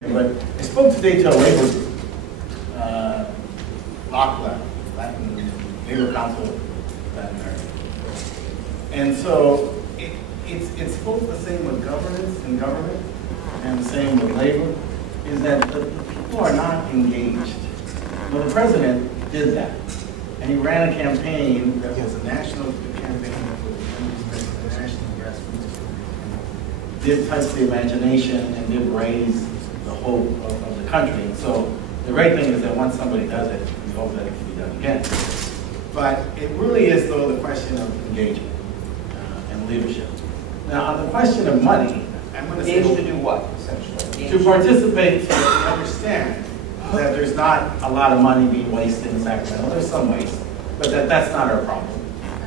But I spoke today to a labor group, LACLA, Latin Labor Council of Latin America. And so it's both the same with governance and government, and the same with labor, is that the people are not engaged. Well, the president did that, and he ran a campaign that was a national campaign that was the national grassroots, did touch the imagination and did raise the hope of the country. And so the great thing is that once somebody does it, we hope that it can be done again. But it really is, though, the question of engagement and leadership. Now, on the question of money, I'm going to say to do what, essentially? To participate, to understand that there's not a lot of money being wasted in Sacramento. There's some waste, but that's not our problem.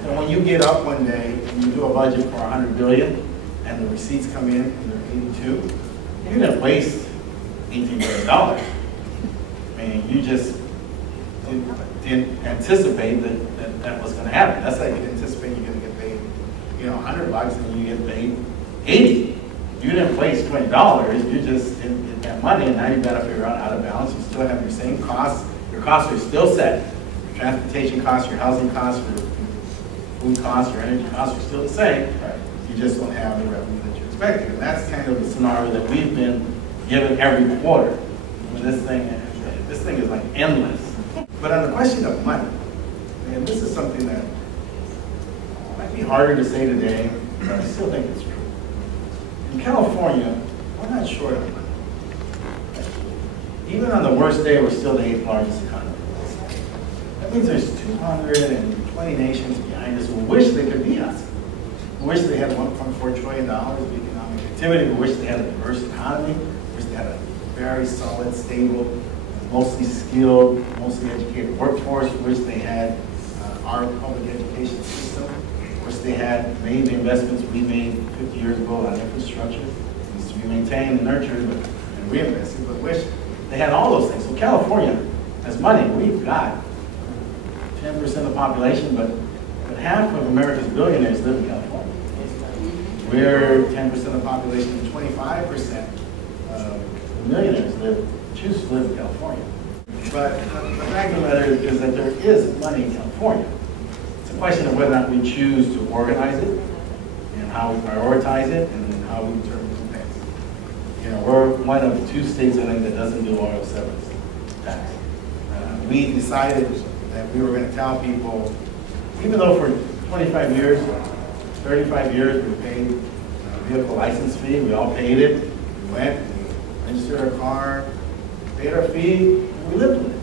And when you get up one day and you do a budget for $100 billion, and the receipts come in and they're 82, you didn't waste $18 billion. I mean, you just didn't anticipate that was going to happen. That's like you anticipate you're going to get paid, $100 and you get paid 80. You didn't waste $20. You just didn't get that money, and now you've got to figure out how to balance. You still have your same costs. Your costs are still set. Your transportation costs, your housing costs, your food costs, your energy costs are still the same. Right. You just don't have the revenue that you're expecting. And that's kind of the scenario that we've been given every quarter. When this thing is like endless. But on the question of money, and this is something that might be harder to say today, but I still think it's true. In California, we're not short on money. Even on the worst day, we're still the 8th largest economy. That means there's 220 nations behind us who wish they could be us. Who wish they had $1.4 trillion of economic activity, who wish they had a diverse economy, who wish they had a very solid, stable, mostly skilled, mostly educated workforce, who wish they had our public education system, which they had made the investments we made 50 years ago on infrastructure. It needs to be maintained and nurtured and reinvested, but wish they had all those things. So California has money. We've got 10% of the population, but half of America's billionaires live in California. We're 10% of the population, and 25% of the millionaires choose to live in California. But the fact of the matter is that there is money in California. It's a question of whether or not we choose to organize it, and how we prioritize it, and how we determine who pays. We're one of 2 states, I think, that doesn't do oil severance tax. We decided that we were going to tell people, even though for 25 years, 35 years, we paid a vehicle license fee, we all paid it, we went, we registered our car, paid our fee, and we lived with it.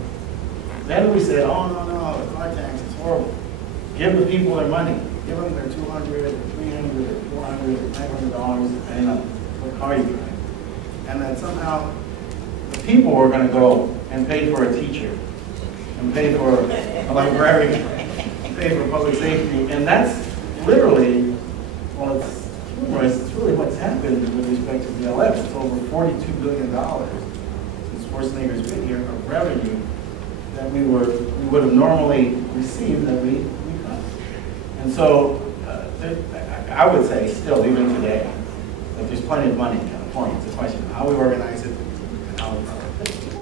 Then we said, oh, no, the car tax is horrible. Give the people their money. Give them their $200 or $300 or $400 or $500, depending on what car you drive. And then somehow the people were going to go and pay for a teacher, and pay for a librarian, and pay for public safety. And that's literally, well, it's humorous, it's really what's happened with respect to BLF. It's over $42 billion since Schwarzenegger's been here of revenue that we would have normally received that we cut. And so I would say still, even today, that there's plenty of money in California. It's a question of how we organize